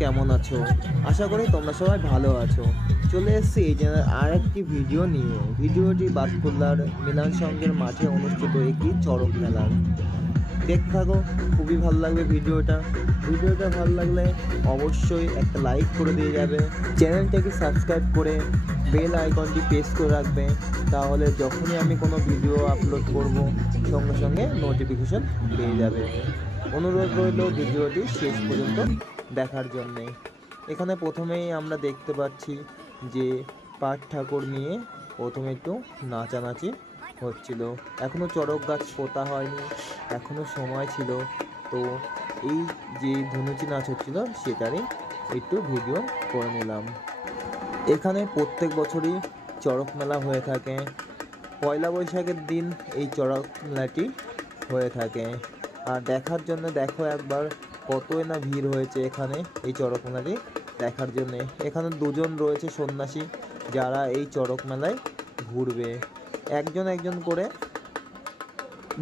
কেমন আছো? আশা করি তোমরা সবাই ভালো আছো। চলে এসেছি এই চ্যানেল আর একটি ভিডিও নিয়ে। ভিডিওটি বাতকুল্লার মিলন সংঘের মাঠে অনুষ্ঠিত একটি চড়ক মেলার। দেখতে থাকো, খুবই ভালো লাগবে ভিডিওটা। ভিডিওটা ভালো লাগলে অবশ্যই একটা লাইক করে দিয়ে যাবে, চ্যানেলটাকে সাবস্ক্রাইব করে বেল আইকনটি প্রেস করে রাখবে। তাহলে যখনই আমি কোনো ভিডিও আপলোড করব সঙ্গে সঙ্গে নোটিফিকেশন পেয়ে যাবে। অনুরোধ রইল ভিডিওটি শেষ পর্যন্ত দেখার জন্যে। এখানে প্রথমেই আমরা দেখতে পাচ্ছি যে পাট ঠাকুর নিয়ে প্রথমে একটু নাচানাচি হচ্ছিল। এখনও চড়ক গাছ পোতা হয়নি, এখনও সময় ছিল। তো এই যে ধনুচি নাচ হচ্ছিল সেটারই একটু ভিডিও করে নিলাম। এখানে প্রত্যেক বছরই চড়ক মেলা হয়ে থাকে। পয়লা বৈশাখের দিন এই চড়ক মেলাটি হয়ে থাকে। আর দেখার জন্য দেখো একবার কতই না ভিড় হয়েছে এখানে এই চড়ক মেলাটি দেখার জন্য। এখানে দুজন রয়েছে সন্ন্যাসী যারা এই চড়ক মেলায় ঘুরবে। একজন একজন করে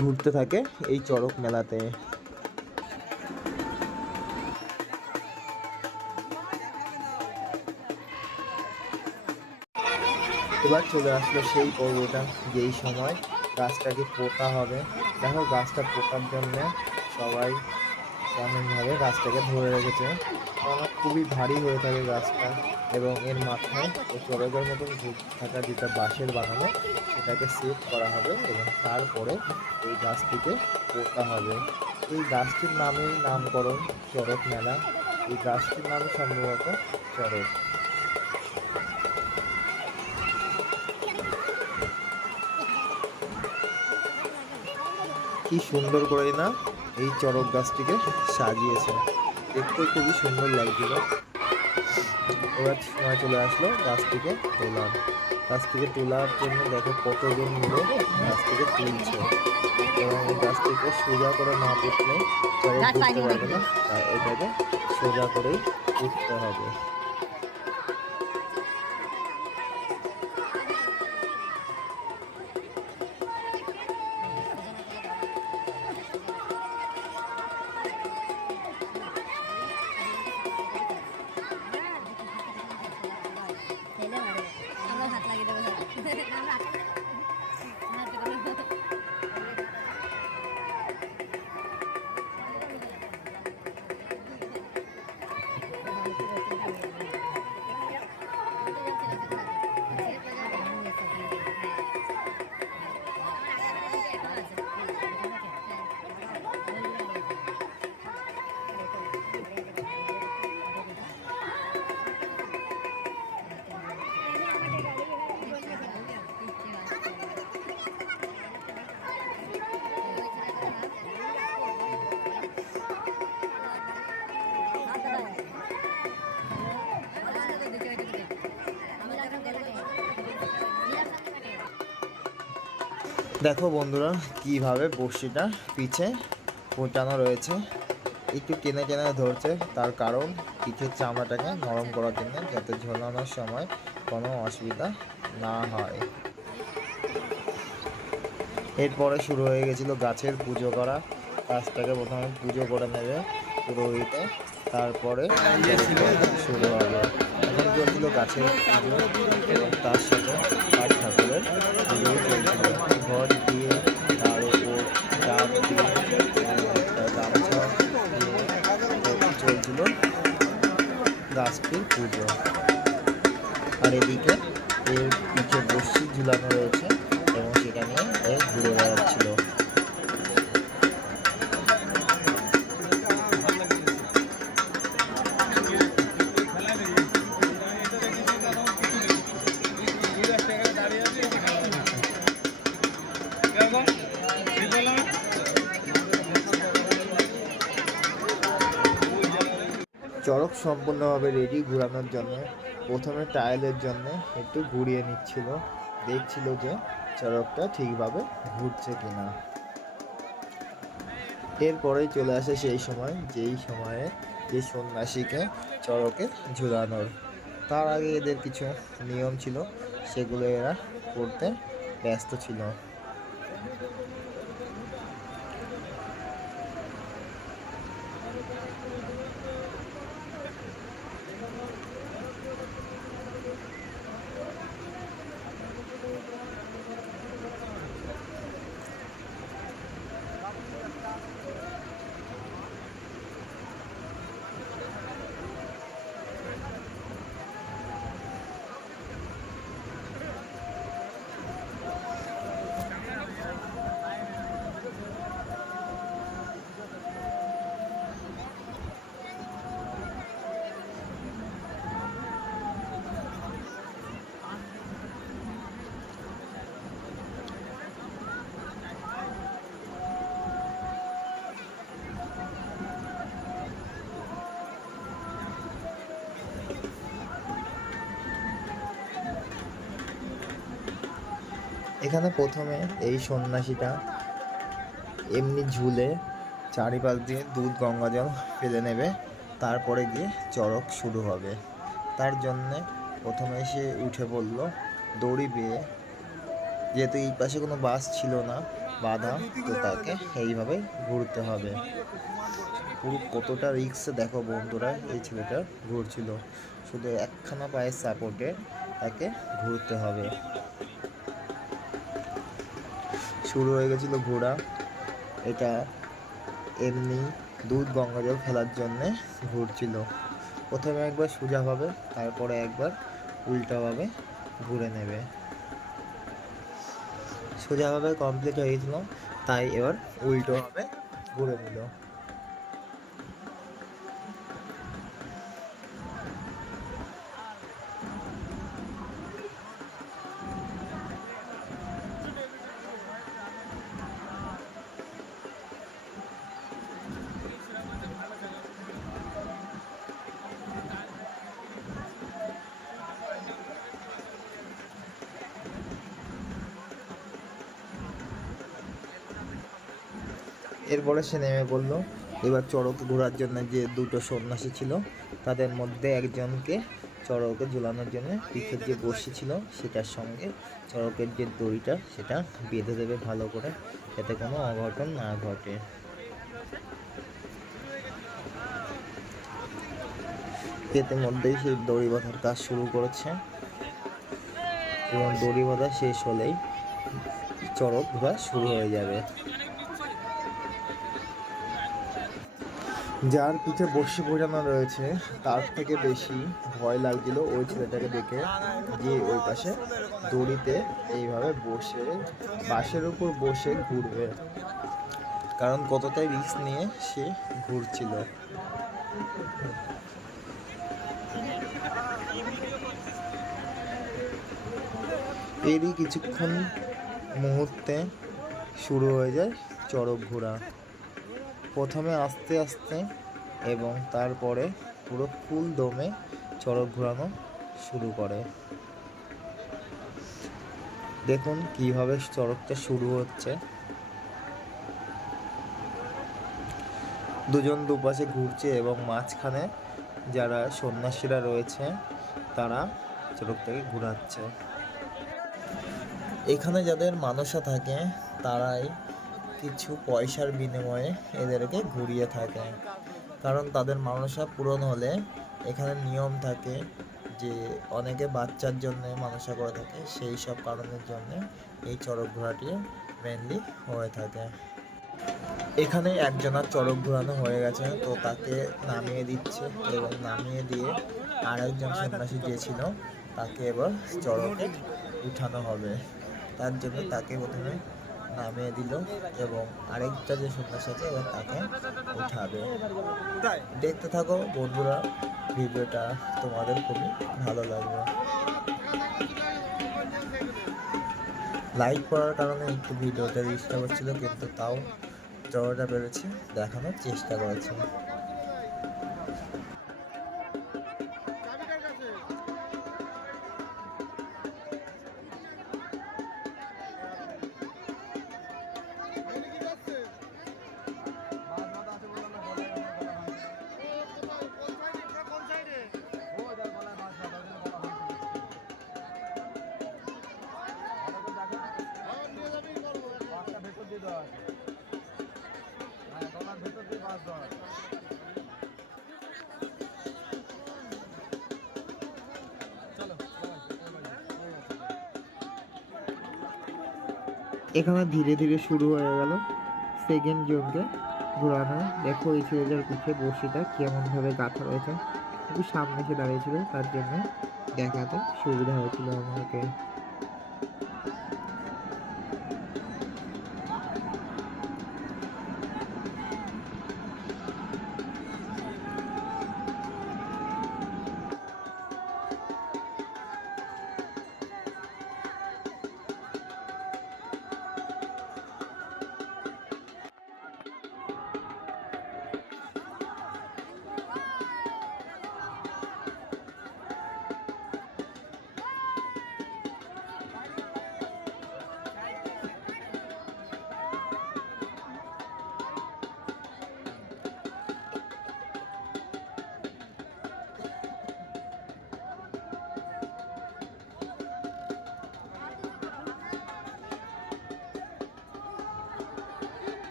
ঘুরতে থাকে এই চড়ক মেলাতে। এবার চলে আসলো সেই পর্বটা, যেই সময় গাছটাকে পোতা হবে। দেখো গাছটা পোতার জন্য সবাই কেমনভাবে গাছটাকে ধরে রেখেছে। কারণ খুবই ভারী হয়ে থাকে গাছটা, এবং এর মাথায় ওই চড়কের মতন ঘুরতে থাকা যেটা বাঁশের বানানো সেটাকে সেট করা হবে, এবং তারপরে এই গাছটিকে পোতা হবে। এই গাছটির নামেই নামকরণ চড়ক মেলা। এই গাছটির নাম সম্ভবত চড়ক। কি সুন্দর করে না এই চড়ক গাছটিকে সাজিয়েছে, দেখতে খুবই সুন্দর লাগছিল। এবার সময় চলে আসলো গাছটিকে তোলার। গাছটিকে তোলার জন্য দেখো কতজন মিলে গাছটিকে তুলছে, এবং এই গাছটিকে সোজা করে না পুঁতলে চড়ক বুঝতে পারবে না, তাই এটাকে সোজা করেই পুঁততে হবে। দেখো বন্ধুরা কিভাবে বড়শিটা পিছে পচানো রয়েছে, একটু টেনে টেনে ধরছে, তার কারণ পিঠের চামড়াটাকে নরম করার জন্য, যাতে ঝোলানোর সময় কোনো অসুবিধা না হয়। এরপরে শুরু হয়ে গেছিলো গাছের পুজো করা। গাছটাকে প্রথমে পুজো করে নেবে পুরোহিতে, তারপরে শুরু হবে। এখন চলছিল গাছের পুজো, এবং তার সাথে পাট ঠাকুরের পুজো চলছিল। ঘর দিয়ে তার উপর চাপ দিয়ে গামছা দিয়ে চলছিল গাছটির পুজো। আর এদিকে এর পিঠে বড়শি ঝুলানো রয়েছে, এবং সেটা নিয়ে ঘুরে বেড়াচ্ছিল। চড়ক সম্পূর্ণভাবে রেডি ঘোরানোর জন্য প্রথমে ট্রায়ালের জন্য একটু ঘুরিয়ে নিচ্ছিল, দেখছিল যে চড়কটা ঠিকভাবে ঘুরছে কিনা। এরপরেই চলে আসে সেই সময়, যেই সময়ে যে সন্ন্যাসীকে চড়কে ঝুলানোর। তার আগে এদের কিছু নিয়ম ছিল, সেগুলো এরা করতে ব্যস্ত ছিল। এখানে প্রথমে এই সন্ন্যাসীটা এমনি ঝুলে চারিপাশ দিয়ে দুধ গঙ্গা জল ফেলে নেবে, তারপরে গিয়ে চড়ক শুরু হবে। তার জন্যে প্রথমে সে উঠে পড়ল দড়ি বেয়ে, যেহেতু এই পাশে কোনো বাস ছিল না বাধা, তো তাকে এইভাবে ঘুরতে হবে। পুরো কতটা রিক্সে দেখো বন্ধুরা, এই ছেলেটা ঘুরছিল, শুধু একখানা পায়ের সাপোর্টে তাকে ঘুরতে হবে। শুরু হয়ে গেছিল ঘোরা। এটা এমনি দুধ গঙ্গাজল ফেলার জন্যে ঘুরছিল। প্রথমে একবার সোজাভাবে, তারপরে একবার উল্টাভাবে ঘুরে নেবে। সোজাভাবে কমপ্লিট হয়ে গেছিল, তাই এবার উল্টোভাবে ঘুরে নিল। এরপরে সে নেমে পড়ল। এবার চড়ক ঘোরার জন্য যে দুটো সন্ন্যাসী ছিল, তাদের মধ্যে একজনকে চড়কে ঝুলানোর জন্য পিঠের যে বসি ছিল সেটার সঙ্গে চড়কের যে দড়িটা সেটা বেঁধে দেবে ভালো করে, যাতে কোনো অঘটন না ঘটে। এতে মধ্যেই সেই দড়ি বাঁধার কাজ শুরু করেছে, এবং দড়ি বাঁধা শেষ হলেই চড়ক ঘোরা শুরু হয়ে যাবে। যার পিঠে বসে বোঝানো রয়েছে তার থেকে বেশি ভয় লাগছিল ওই ছেলেটাকে দেখে, যে ওই পাশে দড়িতে এইভাবে বসে বাঁশের উপর বসে ঘুরবে, কারণ কতটাই রিস্ক নিয়ে সে ঘুরছিল। এরই কিছুক্ষণ মুহূর্তে শুরু হয়ে যায় চড়ক ঘোরা। প্রথমে আস্তে আস্তে এবং তারপরে পুরো ফুল দমে চড়ক ঘোরানো শুরু করে। দেখুন কিভাবে চড়কটা শুরু হচ্ছে। দুজন দুপাশে ঘুরছে এবং মাঝখানে যারা সন্ন্যাসীরা রয়েছে তারা চড়কটাকে ঘোরাচ্ছে। এখানে যাদের মানসা থাকে তারাই কিছু পয়সার বিনিময়ে এদেরকে ঘুরিয়ে থাকে, কারণ তাদের মানসা পূরণ হলে এখানে নিয়ম থাকে যে অনেকে বাচ্চার জন্য মানসা করে থাকে, সেই সব কারণের জন্য এই চড়ক ঘোরাটি মেনলি হয়ে থাকে। এখানে একজনের চড়ক ঘোরানো হয়ে গেছে, তো তাকে নামিয়ে দিচ্ছে, এবং নামিয়ে দিয়ে আরেকজন সন্ন্যাসী যে ছিল তাকে এবার চড়কে উঠানো হবে। তার জন্য তাকে প্রথমে নামিয়ে দিল, এবং আরেকটা যে সন্ন্যাসী আছে এবার তাকে উঠাবে। দেখতে থাকো বন্ধুরা, ভিডিওটা তোমাদের খুবই ভালো লাগবে। লাইক করার কারণে একটু ভিডিওটা ডিস্টার্ব হচ্ছিল, কিন্তু তাও যতটা পেরেছি দেখানোর চেষ্টা করেছি। এখানে ধীরে ধীরে শুরু হয়ে গেল সেকেন্ড জনকে ঘোরানো। দেখো এই ছেলেটার পিঠে বসিটা কেমনভাবে গাঁথা রয়েছে, একটু সামনে এসে দাঁড়িয়েছিল, তার জন্য দেখাতে সুবিধা হয়েছিল আমাকে।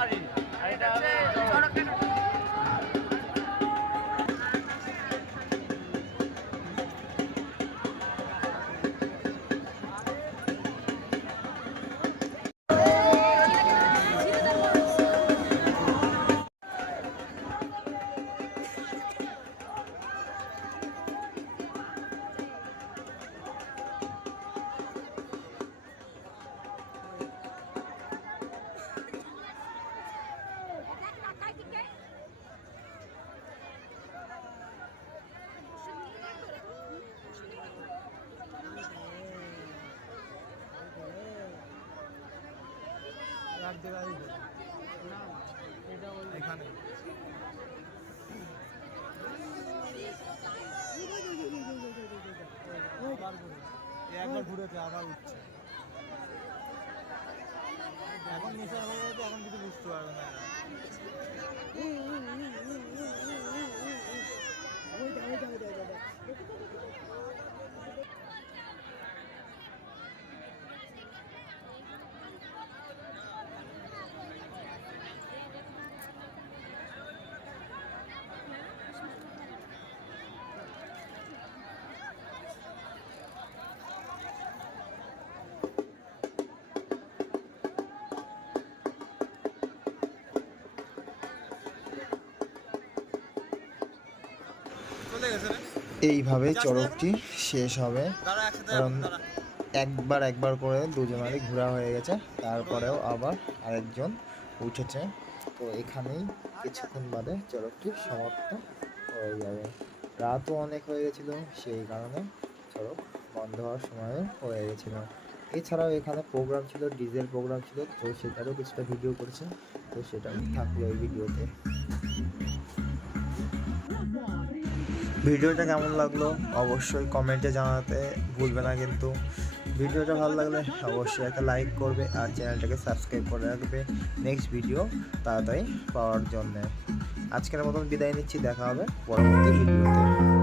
সাবমারিন আর এটা হচ্ছে চড়ক। এখানে একবার ঘুরেছে আবার উঠছে। এখন নেশা হয়ে গেছে, এখন কিছু বুঝতে পারবে না এরা। চলে গেছে রে। এইভাবে চড়কটি শেষ হবে, দাঁড়া একসাথে কারণ দাঁড়া। একবার করে দুজনেরই ঘোরা হয়ে গেছে, তারপরেও আবার আরেকজন উঠেছে। তো এখানেই কিছুক্ষণ বাদে চড়কটি সমাপ্ত হয়ে যাবে। রাতও অনেক হয়ে গেছিলো, সেই কারণে চড়ক বন্ধ হওয়ার সময় হয়ে গেছিলো। এছাড়াও এখানে প্রোগ্রাম ছিল, ডিজের প্রোগ্রাম ছিল, তো সেটারও কিছুটা ভিডিও করেছে, তো সেটা থাকলো এই ভিডিওতে। ভিডিওটা কেমন লাগলো অবশ্যই কমেন্টে জানাতে ভুলবে না, কিন্তু ভিডিওটা ভালো লাগলে অবশ্যই একটা লাইক করবে আর চ্যানেলটাকে সাবস্ক্রাইব করে রাখবে নেক্সট ভিডিও তাড়াতাড়ি পাওয়ার জন্যে। আজকের মতন বিদায় নিচ্ছি, দেখা হবে পরবর্তী ভিডিওতে।